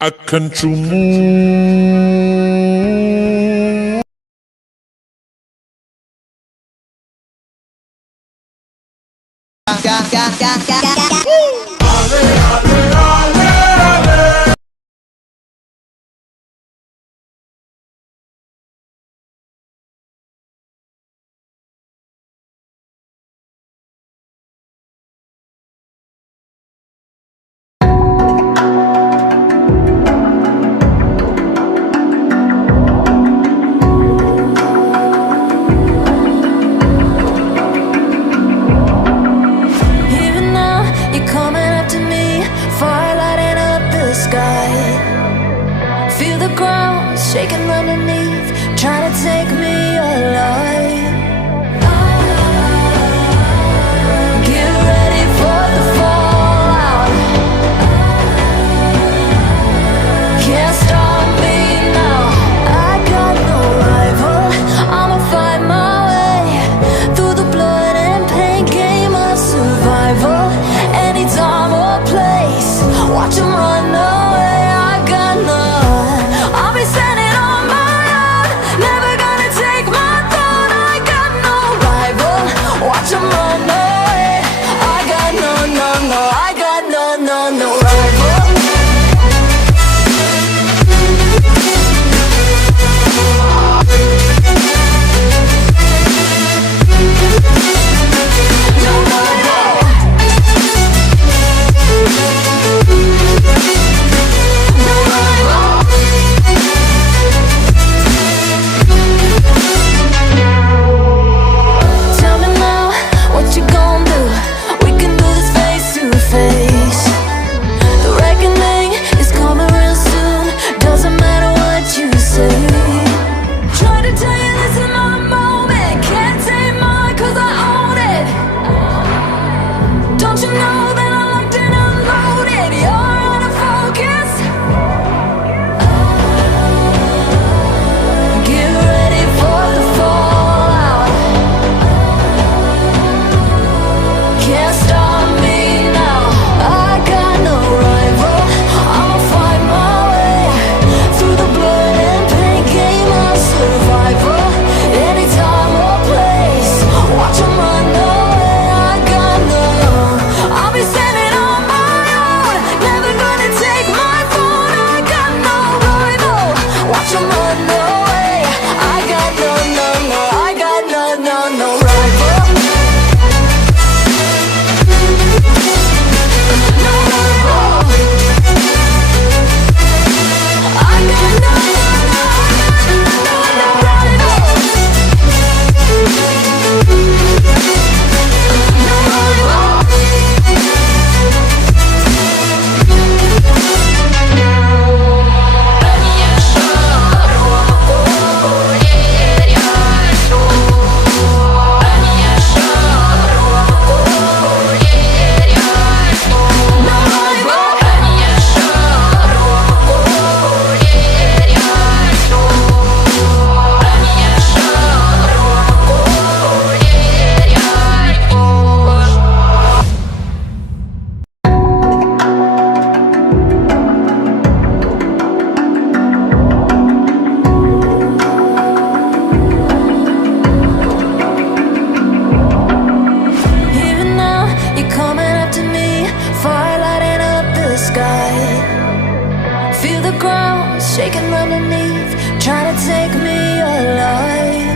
akan sumur. Shaking underneath, trying to take me alive. Get ready for the fallout. Can't stop me now. I got no rival. I'ma fight my way through the blood and pain game of survival. Any time or place, watch 'em run away. I got none. I'll be standing. Shaking underneath, trying to take me alive.